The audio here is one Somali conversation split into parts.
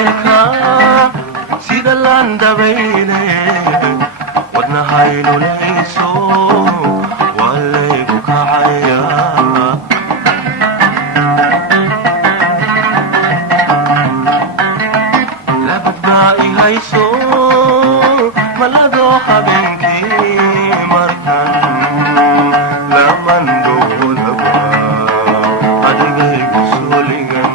jacaylka sida landhabayne wadnahaynu leyso waa laygu kacaya labadbaa ihayso maladoo habeenkii markan lamandoodaba adigaygu sooligan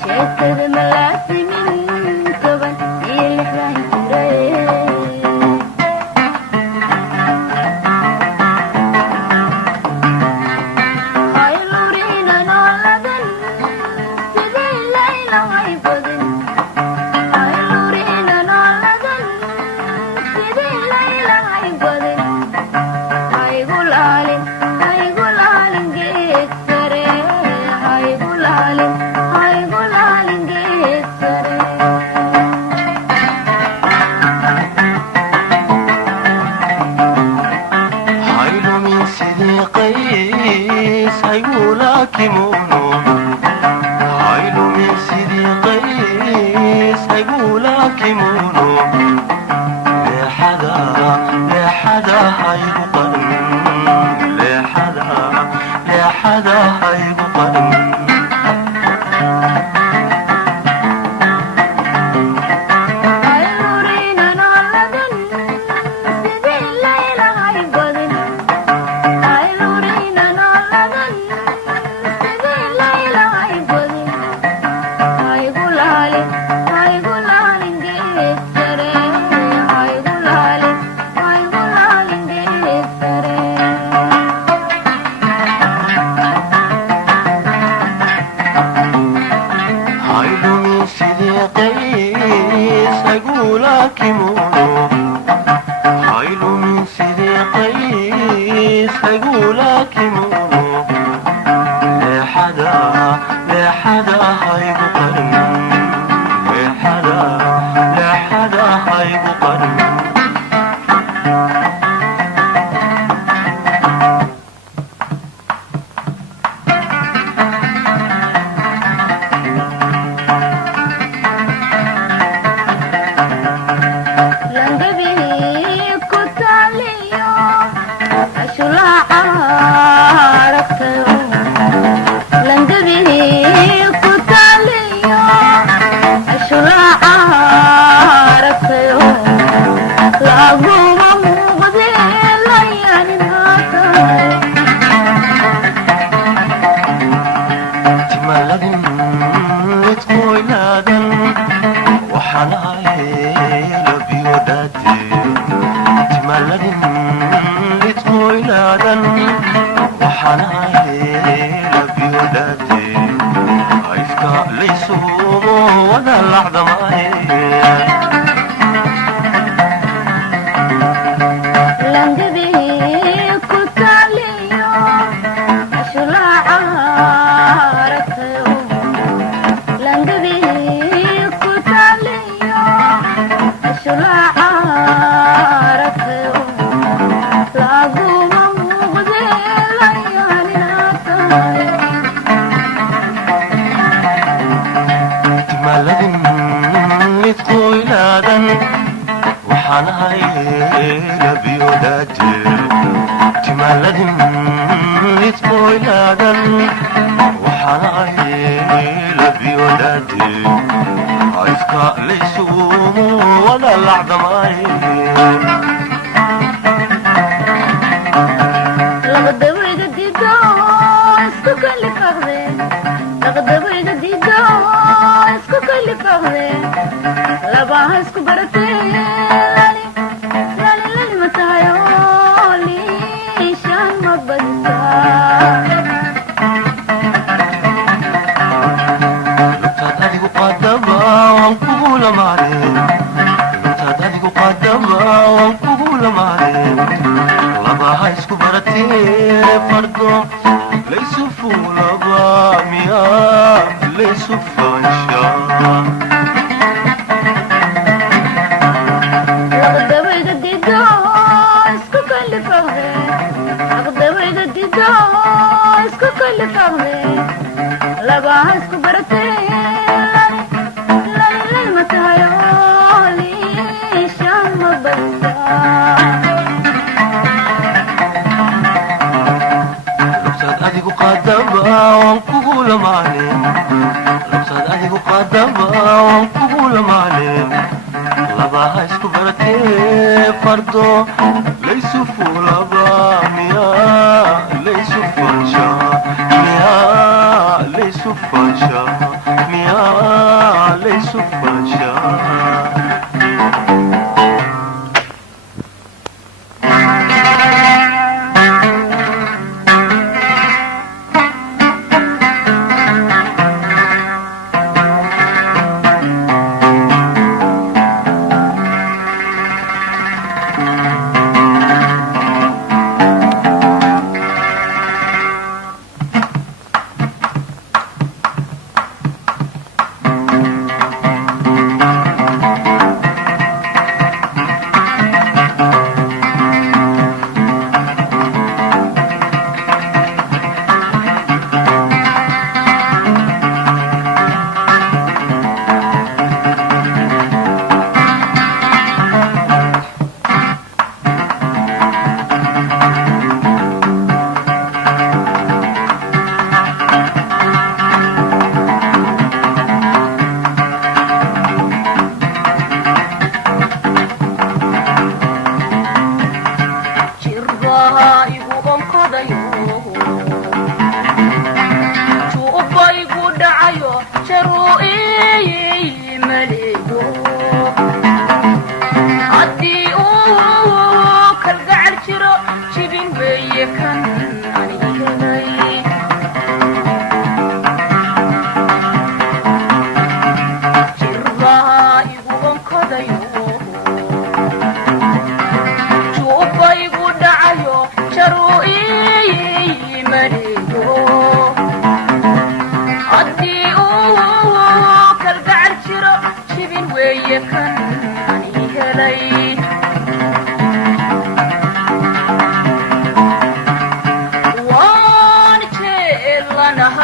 Sheekada la kimono haylo min sidii qays haygula kimono leexada leexada haygu qarin leexada leexada haygu qarin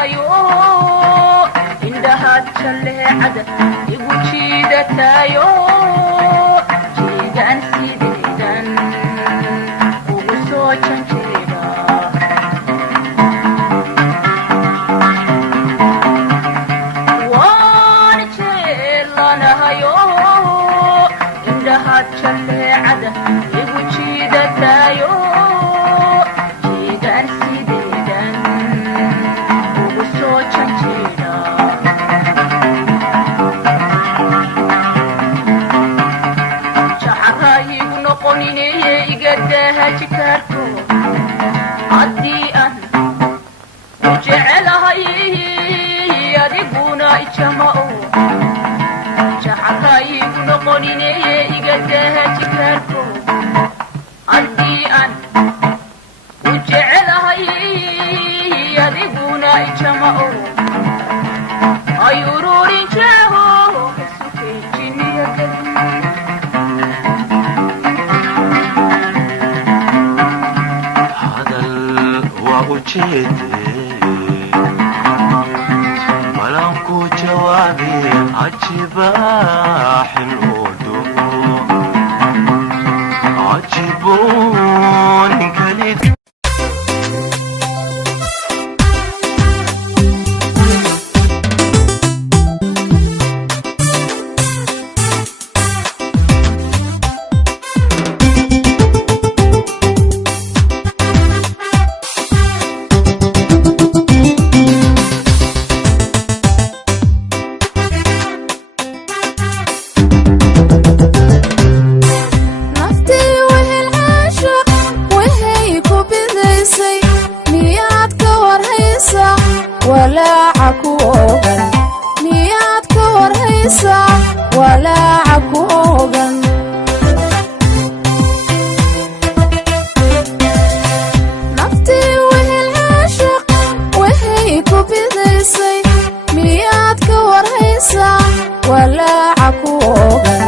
lahayo indhahaad jalleecada igu jiidatayo jeedaan sideedan ugu soo janjeeda waan jeelanahayo indhahaad jalleecada igu jiidatayo jeedaan sideedan ugu soo janjeeda jacaygu noqonineye igadaha jikaarto haddii aan u jecelahay adiguna ijamao jacaygu noqonineye igadaha jikaarto haddii aan u jecelahay adiguna ijamao ay ururin jeho kasukejiniya gadi hadal waa ujeedee malanku jawaabi cajibaaxin oodo cajiboon kalid naftii wehel caashiq waxay ku bidaysay miyaad ka warhaysa walaaca ku ogan miyaad ka warhaysa walaaca ku ogan naftii wehel caashiq waxay ku bidaysay miyaad ka warhaysa walaaca ku ogan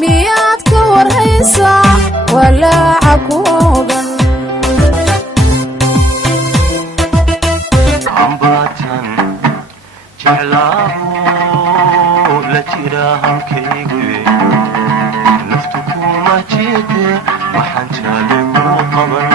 miyaad ka warhaysa walaaca ku ogan ambatan jeclaabo la jira hankaygu naftu kuma jeede waxaan jaale ku qaban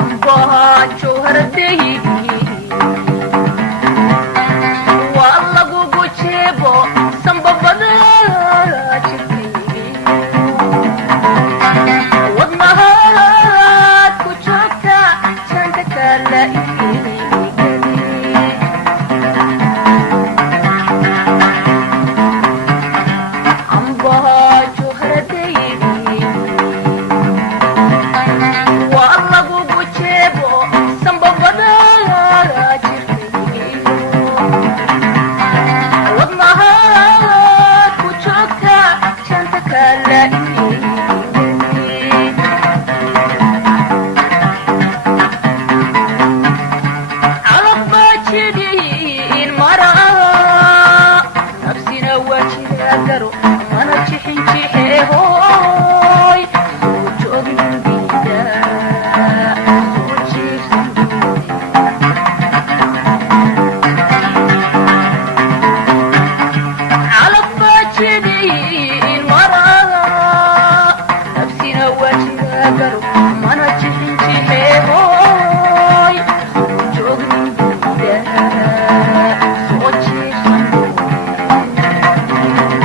ambaha jowhardaydi waa lagugu jeebo sambabada jirkaygi wadnahaad ku joogta janta kala igeli ambaha jowhardaydi waa lagugu jeebo sambabada jirkaygi wadnahaad ku joogta janta kala igeli calaf baa jidhiin mara nafsina waa jilaagaro mana jixin jixeehoy soo joognin diida soo jiifsan diida calaf baa jidhiin mara nafsina waa jilaagaro mana jixin jixeehoy soo joognin diida soo jiifsan diida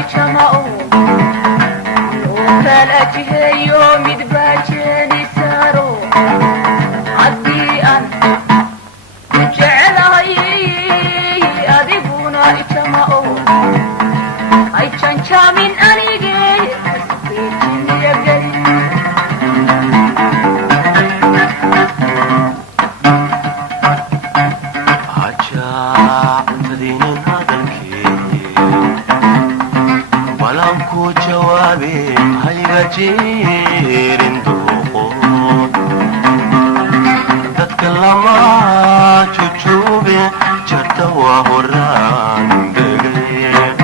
ijama'o kala jiheeyo mid baa jeeni saaro haddii aan ku jecelahay adiguna ijama'o hay janjaamin anige kasbeejiniya gelin عجاعتدين هذا ولم كو جوابي هيا جير دوقو تتكلم تشوبي جرت وهران بغي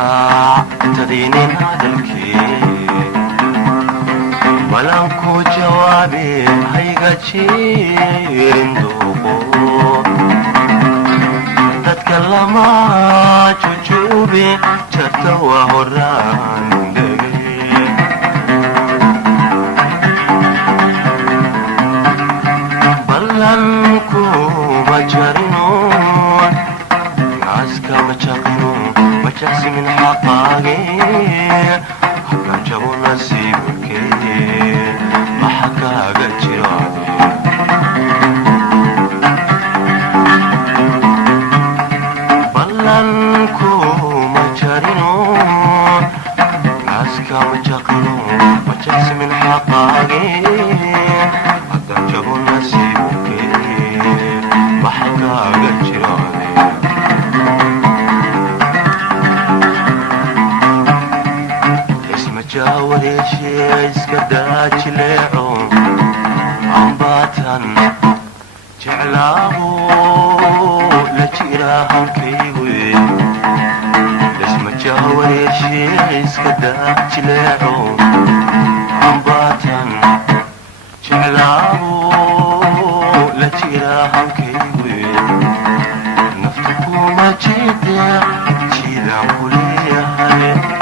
عجاعتدين هذا ولنكو جوابي هيغا جيرين دوقو تتكلم جوجوبي جرت وهران دقي بلنكو مجرنون ناسكا مجقنون مجاس من حقاقي حقا جابو نسيبك محكاga jiraade ballanku ma jarino naaska ma jaqino ma jaqsi min xaqaage haddaan jabo nasiibke maxkaaga jiraade jaawadeeshe iska daajileeco ambatan jeclaabo la jira hankaygu isma jaawadeeshe iska daajileeco ambatan jeclaabo la jira hankaygu naftu kuma jide jidaan ku leeyahay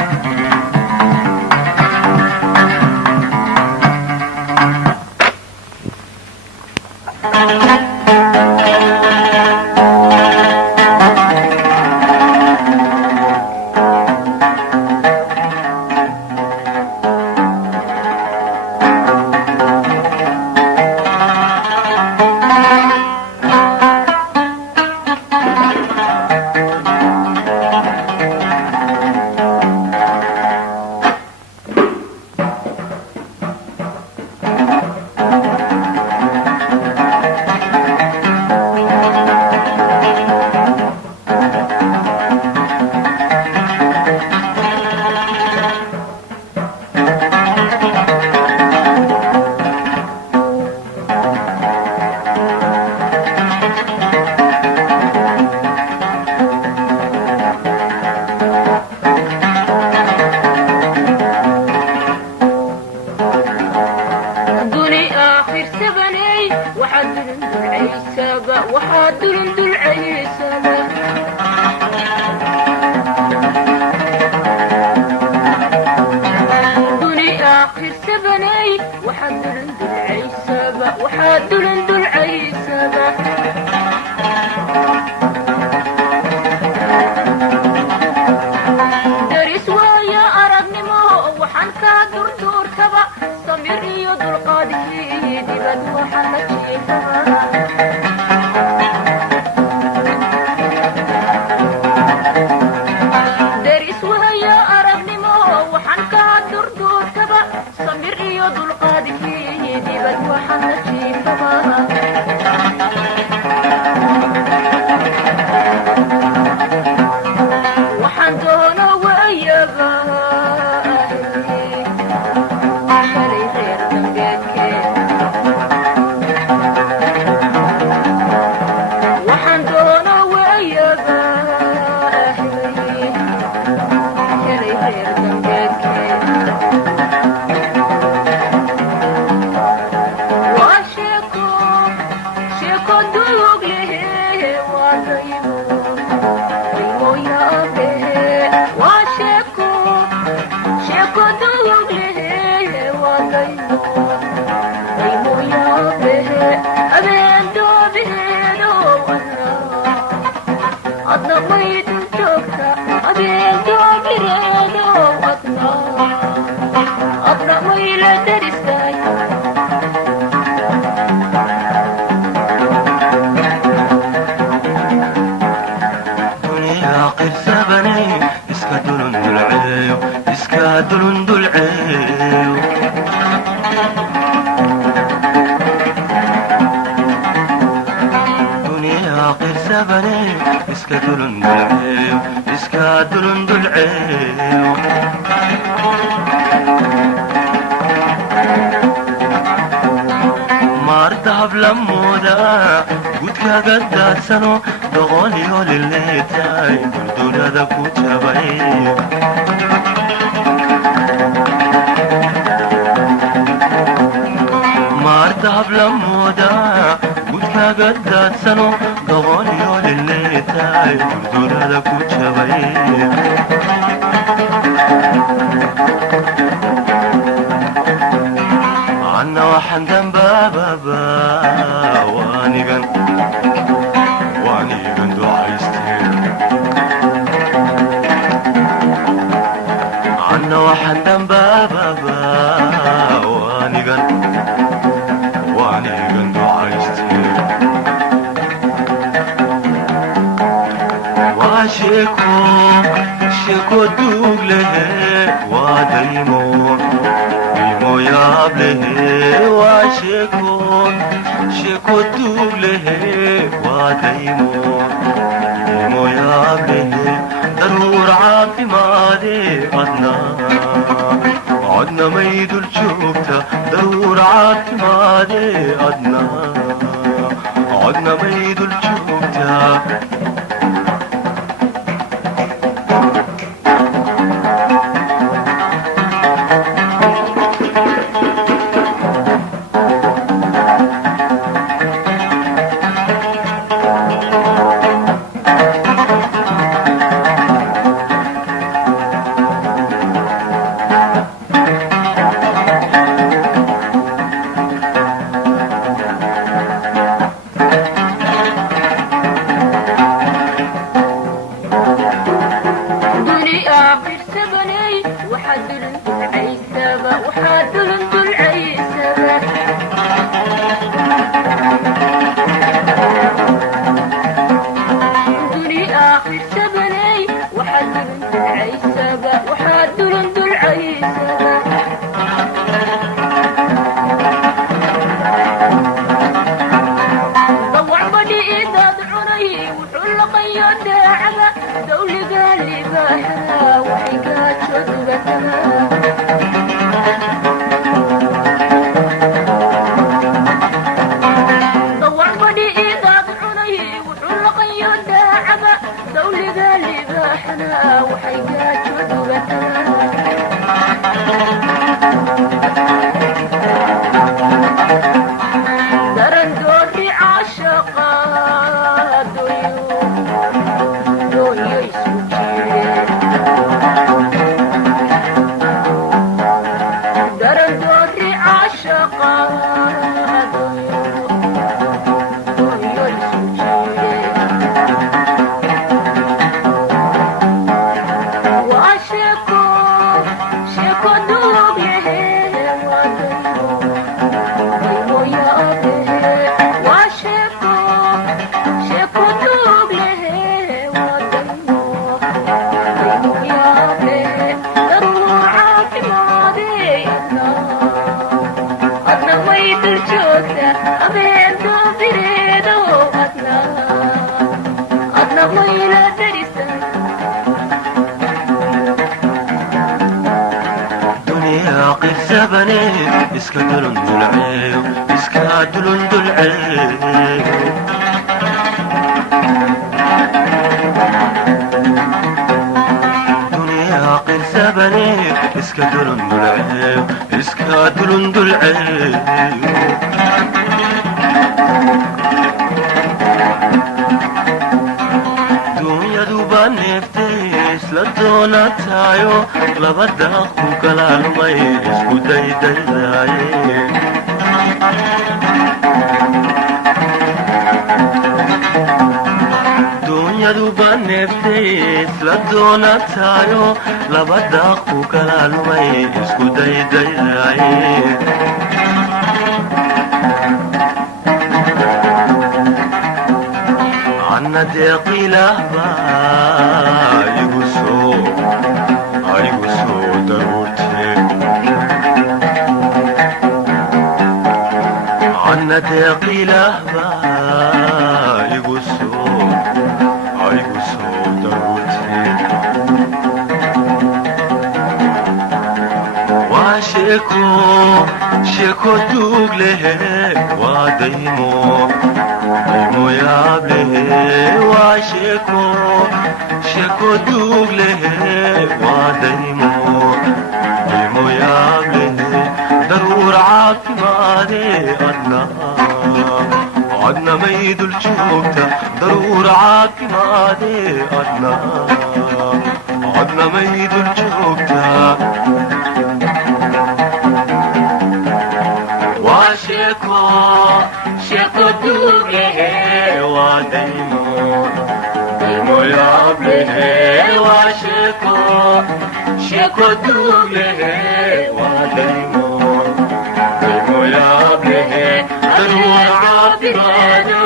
adna maydin joogta adeegoo bireedo adna mayla darisay دنيا قرسبني اسكدلن دلعيو اسكدلن دلعيو دنيا قرسبني اسكدلن دلعيو اسكدلن دلعيو مارتهب لمودا قدكا قدات سنو دغونيو لليتاي بردونا دا كوتشاباي مارتهب لمودا قدكا قدات سنو دغونيو لليتاي بردونا دا كوتشاباي عنا وحن ذنبا بابا وانيغن دعايستين عنا وحن ذنبا بابا وانيغن دعايستين وشيكو دوغ له وديمو يابله وشيكو دوله وديمو يابله ضرور عاقمادي عدنا ميد الجوكتا ضرور عاقمادي عدنا ميد الجوكتا اسكدلن دلعيو اسكدلن دلعيو دنيا قرسبني اسكدلن دلعيو اسكدلن دلعيو دنيا دوبا نفتيس لدونا تايو لبداق وكلامي اسكو دايداي iyaduba neeftay isla doonataayo laba daaq ku kala lumay isku daydaydaye anna deeqiilahba igu soo daruurtee anna deeqiilahba igu soo daruurtee waa sheeko duug lehe waa daymo yaab lehe waa sheeko duug lehe waa daymo yaab lehe daruur caafimaade adna may dul joogta daruur caafimaade adna may dul joogta waa sheeko duug lehe waa daymo yaab lehe waa sheeko duug lehe waa daymo yaab lehe daruur caafimaade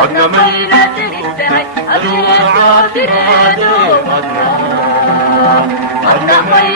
adna may daruur caafimaade adna may